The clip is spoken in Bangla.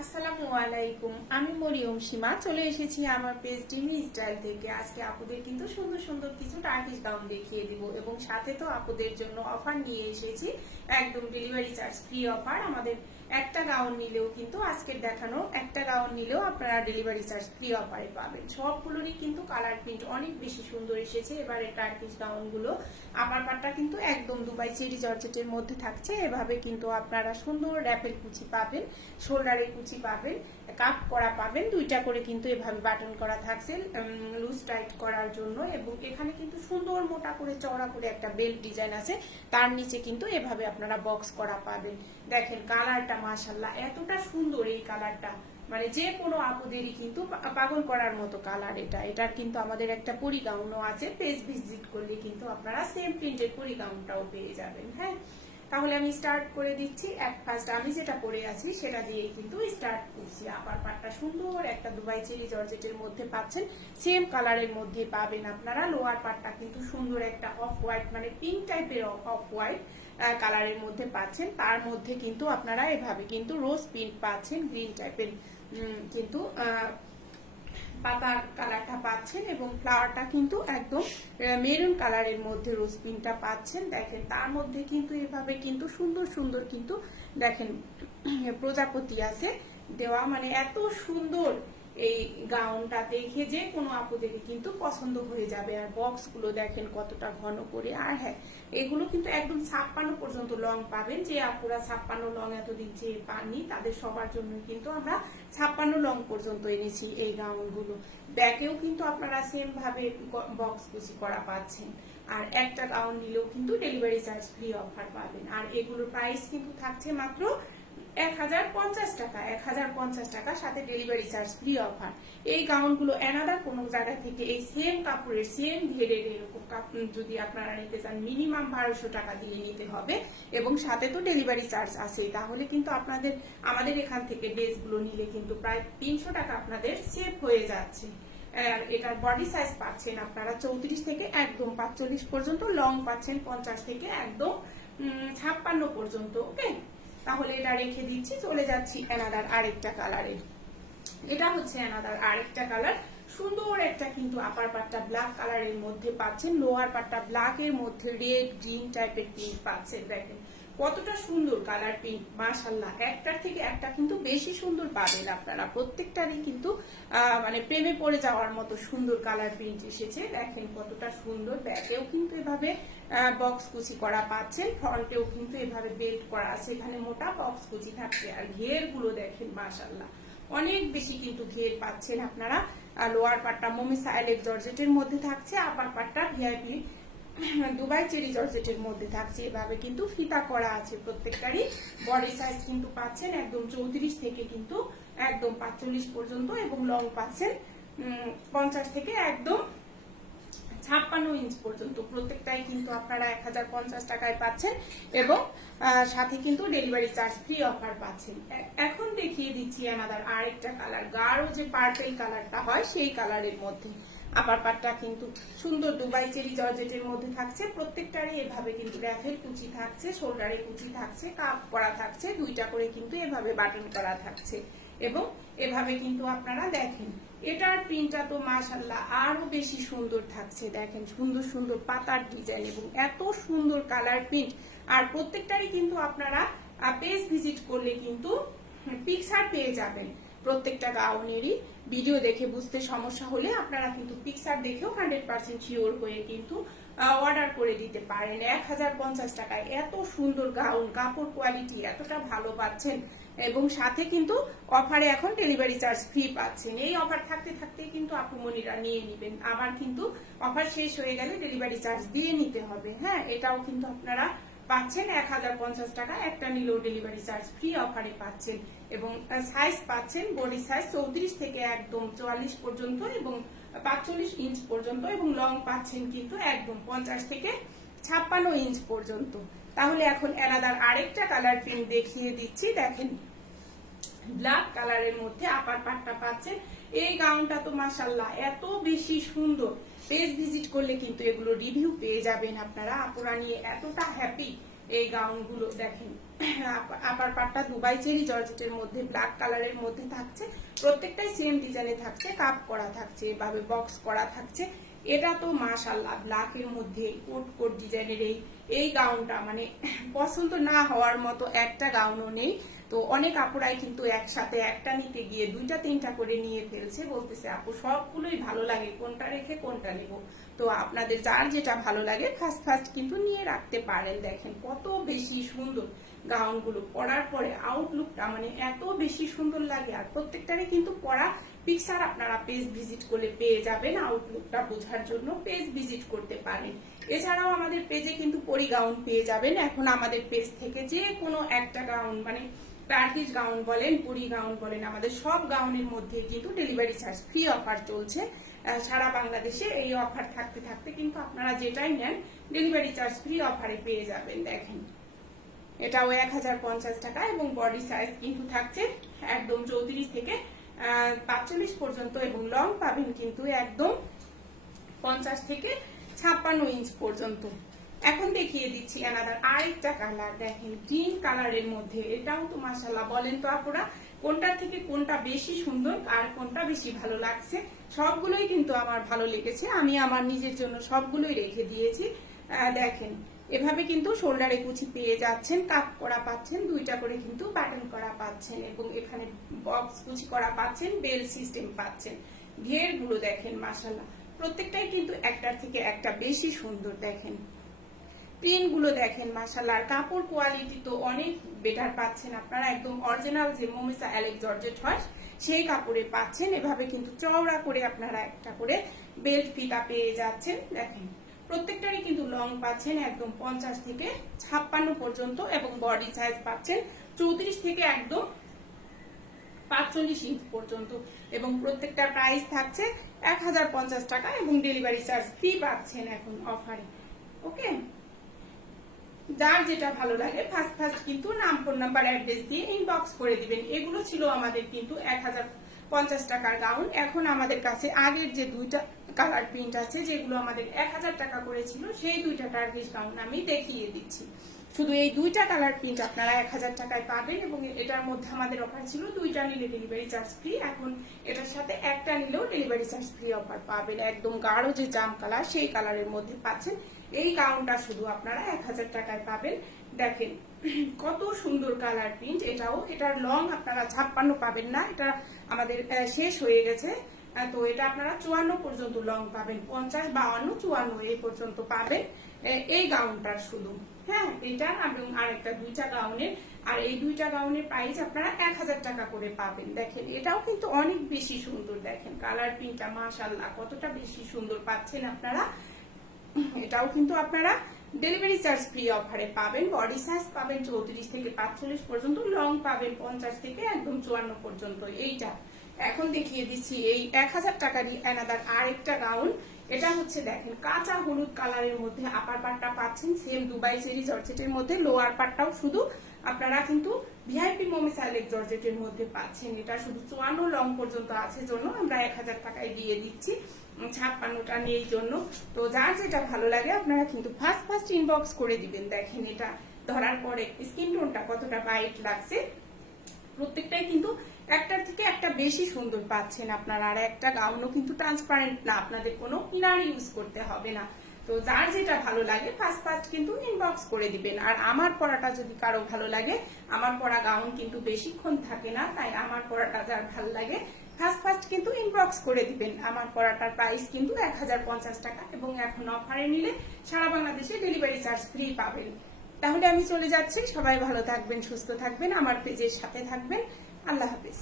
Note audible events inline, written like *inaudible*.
আসসালামু আলাইকুম, আমি মরিয়ম সীমা। চলে এসেছি আমার পেজ ডিমি স্টাইল থেকে। আজকে আপুদের কিন্তু সুন্দর সুন্দর কিছু টার্কিশ গাউন দেখিয়ে দিব এবং সাথে তো আপুদের জন্য অফার নিয়ে এসেছি। একদম ডেলিভারি চার্জ ফ্রি অফার আমাদের একটা রাউন্ড নিলেও কিন্তু আজকের দেখানো একটা রাউন্ড নিলেও আপনারা ডেলিভারি চার্জ ফ্রি অফারে পাবেন। সবগুলোরই কিন্তু কালার প্রিন্ট অনেক বেশি সুন্দর এসেছে। এবারে টার্কিশ রাউন্ডগুলো আমার পাটটা কিন্তু একদম দুবাই চেরি জর্জেটের মধ্যে থাকছে। এভাবে কিন্তু আপনারা সুন্দর র্যাপের কুচি পাবেন শোল্ডারের কুচি পাবেন। কাপ করা পাবেন। দুইটা করে কিন্তু এভাবে বাটন করা থাকছে লুজ টাইট করার জন্য। এবং এখানে কিন্তু সুন্দর মোটা করে, চওড়া করে একটা বেল্ট ডিজাইন আছে। তার নিচে কিন্তু এভাবে আপনারা বক্স করা পাবেন। দেখেন কালারটা মাশাল্লাহ এতটা সুন্দর এই কালারটা মানে যে কোনো আপুদেরই কিন্তু পাগল করার মতো কালার এটা। এটার কিন্তু আমাদের একটা পরিগাউনও আছে। পেজ ভিজিট করলে কিন্তু আপনারা সেম প্রিন্টের পরিগাউনটাও পেয়ে যাবেন হ্যাঁ? তাহলে আমি স্টার্ট করে দিচ্ছি। এক ফার্স্ট আমি যেটা পরে আছি, সেটা দিয়ে কিন্তু স্টার্ট করছি। আপার পাটটা সুন্দর, একটা দুবাই চেরি জর্জেটের মধ্যে পাচ্ছেন। সেম কালারের মধ্যে পাবেন আপনারা। লোয়ার পাটটা কিন্তু সুন্দর একটা অফ হোয়াইট মানে পিঙ্ক টাইপের অফ হোয়াইট কালারের মধ্যে পাচ্ছেন। তার মধ্যে কিন্তু আপনারা এভাবে কিন্তু রোজ পিঙ্ক পাচ্ছেন। গ্রিন টাইপের কিন্তু পাতার কালারটা পাচ্ছেন এবং ফ্লাওয়ারটা কিন্তু একদম মেরুন কালারের মধ্যে রোজ পিনটা পাচ্ছেন। দেখেন, তার মধ্যে কিন্তু এভাবে কিন্তু সুন্দর সুন্দর কিন্তু দেখেন, প্রজাপতি আছে দেওয়া। মানে এত সুন্দর এই গাউনটা দেখে যে কোনো আপুদেরই কিন্তু পছন্দ হয়ে যাবে। আর বক্সগুলো দেখেন কতটা ঘন করে। আর হ্যাঁ এগুলো কিন্তু একদম ছাপ্পান্ন পর্যন্ত লং পাবেন। যে আপুরা ছাপ্পান্ন লং এতদিন যে পাননি, তাদের সবার জন্য কিন্তু আমরা ছাপ্পান্ন লং পর্যন্ত এনেছি এই গাউনগুলো। ব্যাকেও কিন্তু আপনারা সেম ভাবে বক্স কুচি করা পাচ্ছেন। আর একটা গাউন নিলেও কিন্তু ডেলিভারি চার্জ ফ্রি অফার পাবেন। আর এগুলোর প্রাইস কিন্তু থাকছে মাত্র এক হাজার পঞ্চাশ টাকা, এক হাজার পঞ্চাশ টাকা সাথে ডেলিভারি চার্জ ফ্রি অফার এই গাউনগুলো এনাদা কোনো জায়গা থেকে এই সেম কাপড়ের সেম ঘেরের এরকম যদি আপনারা নিতে চান মিনিমাম বারোশো টাকা দিয়ে নিতে হবে এবং সাথে তো ডেলিভারি চার্জ আছেই। তাহলে কিন্তু আপনাদের, আমাদের এখান থেকে ড্রেসগুলো নিলে কিন্তু প্রায় তিনশো টাকা আপনাদের সেভ হয়ে যাচ্ছে। এটার বডি সাইজ পাচ্ছেন আপনারা চৌত্রিশ থেকে একদম পাঁচচল্লিশ পর্যন্ত লং পাচ্ছেন পঞ্চাশ থেকে একদম ছাপ্পান্ন পর্যন্ত ওকে তাহলে এটা রেখে দিচ্ছি, চলে যাচ্ছি এনাদার আরেকটা কালারে এটা হচ্ছে এনাদার আরেকটা কালার সুন্দর একটা কিন্তু আপার পাটটা ব্ল্যাক কালারের মধ্যে পাচ্ছেন লোয়ার পাটটা ব্ল্যাক এর মধ্যে রেড গ্রিন টাইপের পিঙ্ক পাচ্ছেন। দেখেন কতটা সুন্দর কালার পিঙ্ক মাশাল্লাহ একটার থেকে একটা কিন্তু বেশি সুন্দর পাবেন আপনারা। প্রত্যেকটারই কিন্তু মানে প্রেমে পড়ে যাওয়ার মতো সুন্দর কালার প্রিন্ট এসেছে। দেখেন কতটা সুন্দর। ব্যাকেও কিন্তু এভাবে বক্স কুচি করা পাচ্ছেন। ফ্রন্টেও কিন্তু এভাবে বেল্ট করা আছে। এখানে মোটা বক্স কুচি থাকছে। আর ঘেরগুলো দেখেন মাশাল্লাহ অনেক বেশি কিন্তু ঘের পাচ্ছেন আপনারা। লোয়ার পাটটা মমি সাইলেক জর্জেটের মধ্যে থাকছে। আপার পাটটা ভিআইপি *coughs* দুবাই চেরি জর্জেটের মধ্যে থাকছে এভাবে কিন্তু ফিতা করা আছে প্রত্যেকটারই। বডি সাইজ কিন্তু পাচ্ছেন একদম চৌত্রিশ থেকে কিন্তু একদম পাঁচচল্লিশ পর্যন্ত এবং লং পাচ্ছেন পঞ্চাশ থেকে একদম ছাপ্পান্ন ইঞ্চ পর্যন্ত। প্রত্যেকটাই কিন্তু আপনারা এক হাজার পঞ্চাশ টাকায় পাচ্ছেন এবং সাথে কিন্তু ডেলিভারি চার্জ ফ্রি অফার পাচ্ছেন। এখন দেখিয়ে দিচ্ছি আমাদের আরেকটা কালার গাঢ় যে পার্পেল কালারটা হয় সেই কালারের মধ্যে। আপার পাটটা কিন্তু সুন্দর দুবাই চেরি জর্জেটের মধ্যে থাকছে। প্রত্যেকটারই এভাবে কিন্তু র্যাফের কুচি থাকছে, শোল্ডারে কুচি থাকছে, কাপ করা থাকছে, দুইটা করে কিন্তু এভাবে বাটন করা থাকছে। এবং এভাবে কিন্তু আপনারা দেখেন, এটার প্রিন্টটা তো মাশাল্লাহ আরও বেশি সুন্দর থাকছে। দেখেন, সুন্দর সুন্দর পাতার ডিজাইন এবং এত সুন্দর কালার প্রিন্ট। আর প্রত্যেকটারই কিন্তু আপনারা পেজ ভিজিট করলে কিন্তু পিকচার পেয়ে যাবেন। প্রত্যেকটা গাউনেরই ভিডিও দেখে বুঝতে সমস্যা হলে আপনারা কিন্তু পিকচার দেখেও হান্ড্রেড পার্সেন্ট শিওর হয়ে কিন্তু অর্ডার করে দিতে পারেন। এক হাজার পঞ্চাশ টাকায় এত সুন্দর গাউন, কাপড় কোয়ালিটি এতটা ভালো পাচ্ছেন এবং সাথে কিন্তু অফারে এখন ডেলিভারি চার্জ ফ্রি পাচ্ছেন। এই অফার থাকতে থাকতে কিন্তু আপুমনিরা নিয়ে নেবেন। আবার কিন্তু অফার শেষ হয়ে গেলে ডেলিভারি চার্জ দিয়ে নিতে হবে। হ্যাঁ এটাও কিন্তু আপনারা পাচ্ছেন এক হাজার পঞ্চাশ টাকা। একটা নিলেও ডেলিভারি চার্জ ফ্রি অফারে পাচ্ছেন এবং সাইজ পাচ্ছেন বডি সাইজ চৌত্রিশ থেকে একদম চুয়াল্লিশ পর্যন্ত এবং পাঁচচল্লিশ ইঞ্চ পর্যন্ত এবং লং পাচ্ছেন কিন্তু একদম পঞ্চাশ থেকে ছাপ্পান্ন ইঞ্চ পর্যন্ত। তাহলে এখন এলাদার আরেকটা কালার প্রিন্ট দেখিয়ে দিচ্ছি। দেখেন ব্ল্যাক কালারের মধ্যে আপার পাটটা পাচ্ছেন। এই গাউনটা তো মাসাল্লাহ এত বেশি সুন্দর। পেজ ভিজিট করলে কিন্তু এগুলো রিভিউ পেয়ে যাবেন আপনারা। আপুরা নিয়ে এতটা হ্যাপি এই গাউনগুলো দেখেন। আপ- আপার পাটটা দুবাই চেরি জর্জেটের মধ্যে ব্ল্যাক কালারের মধ্যে থাকছে। প্রত্যেকটাই সেম ডিজাইনে থাকছে কাপ করা থাকছে, এভাবে বক্স করা থাকছে। এটা তো মাশাল্লাহ ব্ল্যাকের মধ্যে কোট কোট ডিজাইনের এই এই গাউনটা মানে পছন্দ না হওয়ার মতো একটা গাউনও নেই। তো অনেক আপুরাই কিন্তু একসাথে একটা নিতে গিয়ে দুইটা, তিনটা করে নিয়ে ফেলছে, বলতেছে, আপু, সবগুলোই ভালো লাগে, কোনটা রেখে কোনটা নেব? তো আপনাদের যার যেটা ভালো লাগে ফার্স্ট ফার্স্ট কিন্তু নিয়ে রাখতে পারেন। দেখেন কত বেশি সুন্দর। গাউনগুলো পরার পরে আউটলুকটা মানে এত বেশি সুন্দর লাগে আর প্রত্যেকটারই কিন্তু পরা পিকচার আপনারা পেজ ভিজিট করলে পেয়ে যাবেন আউটলুকটা বোঝার জন্য পেজ ভিজিট করতে পারেন। এছাড়াও আমাদের পেজে কিন্তু পরি গাউন পেয়ে যাবেন। এখন আমাদের পেজ থেকে যে কোনো একটা গাউন মানে টার্কিশ গাউন বলেন, পুরি গাউন বলেন, আমাদের সব গাউনের মধ্যে কিন্তু ডেলিভারি চার্জ ফ্রি অফার চলছে। সারা বাংলাদেশে এই অফার থাকতে থাকতে কিন্তু আপনারা যেটাই নেন ডেলিভারি চার্জ ফ্রি অফারে পেয়ে যাবেন, দেখেন। এটাও এক হাজার পঞ্চাশ টাকা এবং বডি সাইজ কিন্তু থাকছে একদম চৌত্রিশ থেকে পাঁচচল্লিশ পর্যন্ত এবং লং পাবেন কিন্তু একদম পঞ্চাশ থেকে ছাপ্পান্ন ইঞ্চ পর্যন্ত। এখন দেখিয়ে দিচ্ছি এনাদার আরেকটা কালার দেখেন গ্রিন কালারের মধ্যে। এটাও তো মাসাল্লাহ বলেন তো আপুরা, কোনটা থেকে কোনটা বেশি সুন্দর আর কোনটা বেশি ভালো লাগছে, সবগুলোই কিন্তু আমার ভালো লেগেছে। আমি আমার নিজের জন্য সবগুলোই রেখে দিয়েছি। দেখেন এভাবে কিন্তু শোল্ডারে কুচি পেয়ে যাচ্ছেন, কাপ করা পাচ্ছেন, দুইটা করে কিন্তু বাটন করা পাচ্ছেন এবং এখানে বক্স কুচি করা পাচ্ছেন বেল সিস্টেম পাচ্ছেন। ঘেরগুলো দেখেন মাসাল্লাহ প্রত্যেকটাই কিন্তু একটার থেকে একটা বেশি সুন্দর দেখেন। প্রিন্টগুলো দেখেন মাসাল্লাহ কাপড় কোয়ালিটি তো অনেক বেটার পাচ্ছেন আপনারা। একদম অরিজিনাল যে মোমিসা অ্যালেক জর্জেট হয়, সেই কাপড়ে পাচ্ছেন। এভাবে কিন্তু চওড়া করে আপনারা একটা করে বেল্ট ফিতা পেয়ে যাচ্ছেন। দেখেন। প্রত্যেকটারই কিন্তু লং পাচ্ছেন একদম পঞ্চাশ থেকে ছাপ্পান্ন পর্যন্ত এবং বডি সাইজ পাচ্ছেন চৌত্রিশ থেকে একদম পাঁচচল্লিশ ইঞ্চ পর্যন্ত। এবং প্রত্যেকটা প্রাইস থাকছে এক হাজার পঞ্চাশ টাকা এবং ডেলিভারি চার্জ ফ্রি পাচ্ছেন এখন অফারে। ওকে? যার যেটা ভালো লাগে ফার্স্ট ফার্স্ট কিন্তু নাম ফোন নাম্বার অ্যাড্রেস দিয়ে ইনবক্স করে দিবেন। এগুলো ছিল আমাদের কিন্তু এক পঞ্চাশ টাকার গাউন এখন আমাদের কাছে আগের যে দুইটা কালার প্রিন্ট আছে, যেগুলো আমাদের এক হাজার টাকা করেছিল, সেই দুইটা টার্গিস গাউন আমি দেখিয়ে দিচ্ছি। শুধু এই দুইটা কালার প্রিন্ট আপনারা এক হাজার টাকায় পাবেন এবং এটার মধ্যে আমাদের অফার ছিল দুইটা নিলে ডেলিভারি চার্জ ফ্রি এখন সাথে একটা নিলেও ডেলিভারি চার্জ ফ্রি অফার পাবেন। একদম গাঢ় যে জাম কালার সেই কালারের মধ্যে পাচ্ছেন। এই গাউনটা শুধু আপনারা এক হাজার টাকায় পাবেন। দেখেন, কত সুন্দর কালার প্রিন্ট এটাও, এটার লং আপনারা ছাপ্পান্ন পাবেন না। এটা আমাদের শেষ হয়ে গেছে। তো এটা আপনারা চুয়ান্ন পর্যন্ত লং পাবেন। পঞ্চাশ বাউান্ন চুয়ান্ন এই পর্যন্ত পাবেন। এই গাউনটার শুধু। হ্যাঁ এটা এবং আরেকটা দুইটা গাউনের আর এই দুইটা গাউনের প্রাইস আপনারা এক হাজার টাকা করে পাবেন। দেখেন, এটাও কিন্তু অনেক বেশি সুন্দর। দেখেন কালার প্রিন্টটা মাশাল্লাহ কতটা বেশি সুন্দর পাচ্ছেন আপনারা। এটাও কিন্তু আপনারা ডেলিভারি চার্জ ফ্রি অফারে পাবেন। বডি সাইজ পাবেন চৌত্রিশ থেকে পাঁচচল্লিশ পর্যন্ত লং পাবেন পঞ্চাশ থেকে একদম চুয়ান্ন পর্যন্ত। এইটা এখন দেখিয়ে দিচ্ছি এই এক হাজার টাকারই অ্যানাদার আরেকটা গাউন এটা হচ্ছে দেখেন, কাঁচা হলুদ কালারের মধ্যে আপার পাটটা পাচ্ছেন সেম দুবাই সেরি জর্জেটের মধ্যে লোয়ার পাটটাও শুধু আপনারা কিন্তু ভিআইপি মমিস আলেক জর্জেটের মধ্যে পাচ্ছেন। এটা শুধু চুয়ান্ন লং পর্যন্ত আছে জন্য আমরা এক হাজার টাকায় দিয়ে দিচ্ছি ছাপ্পান্নটা নেই জন্য। তো যার যেটা ভালো লাগে আপনারা কিন্তু ফার্স্ট ফার্স্ট ইনবক্স করে দিবেন। দেখেন এটা ধরার পরে স্কিন টোনটা কতটা ব্রাইট লাগছে। প্রত্যেকটাই কিন্তু একটার থেকে একটা বেশি সুন্দর পাচ্ছেন আপনারা। আর একটা গাউনও কিন্তু ট্রান্সপারেন্ট না, আপনাদের কোনো কিনার ইউজ করতে হবে না। তো যার যেটা ভালো লাগে ফার্স্ট ফার্স্ট কিন্তু ইনবক্স করে দিবেন। আর আমার পড়াটা যদি কারও ভালো লাগে, আমার পড়া গাউন কিন্তু বেশিক্ষণ থাকে না, তাই আমার পড়াটা যার ভালো লাগে ফার্স্ট ফার্স্ট কিন্তু ইনবক্স করে দিবেন। আমার পড়াটার প্রাইস কিন্তু এক হাজার পঞ্চাশ টাকা এবং এখন অফারে নিলে সারা বাংলাদেশে ডেলিভারি চার্জ ফ্রি পাবেন। তাহলে আমি চলে যাচ্ছি। সবাই ভালো থাকবেন, সুস্থ থাকবেন, আমার পেজের সাথে থাকবেন। আল্লাহ হাফিজ।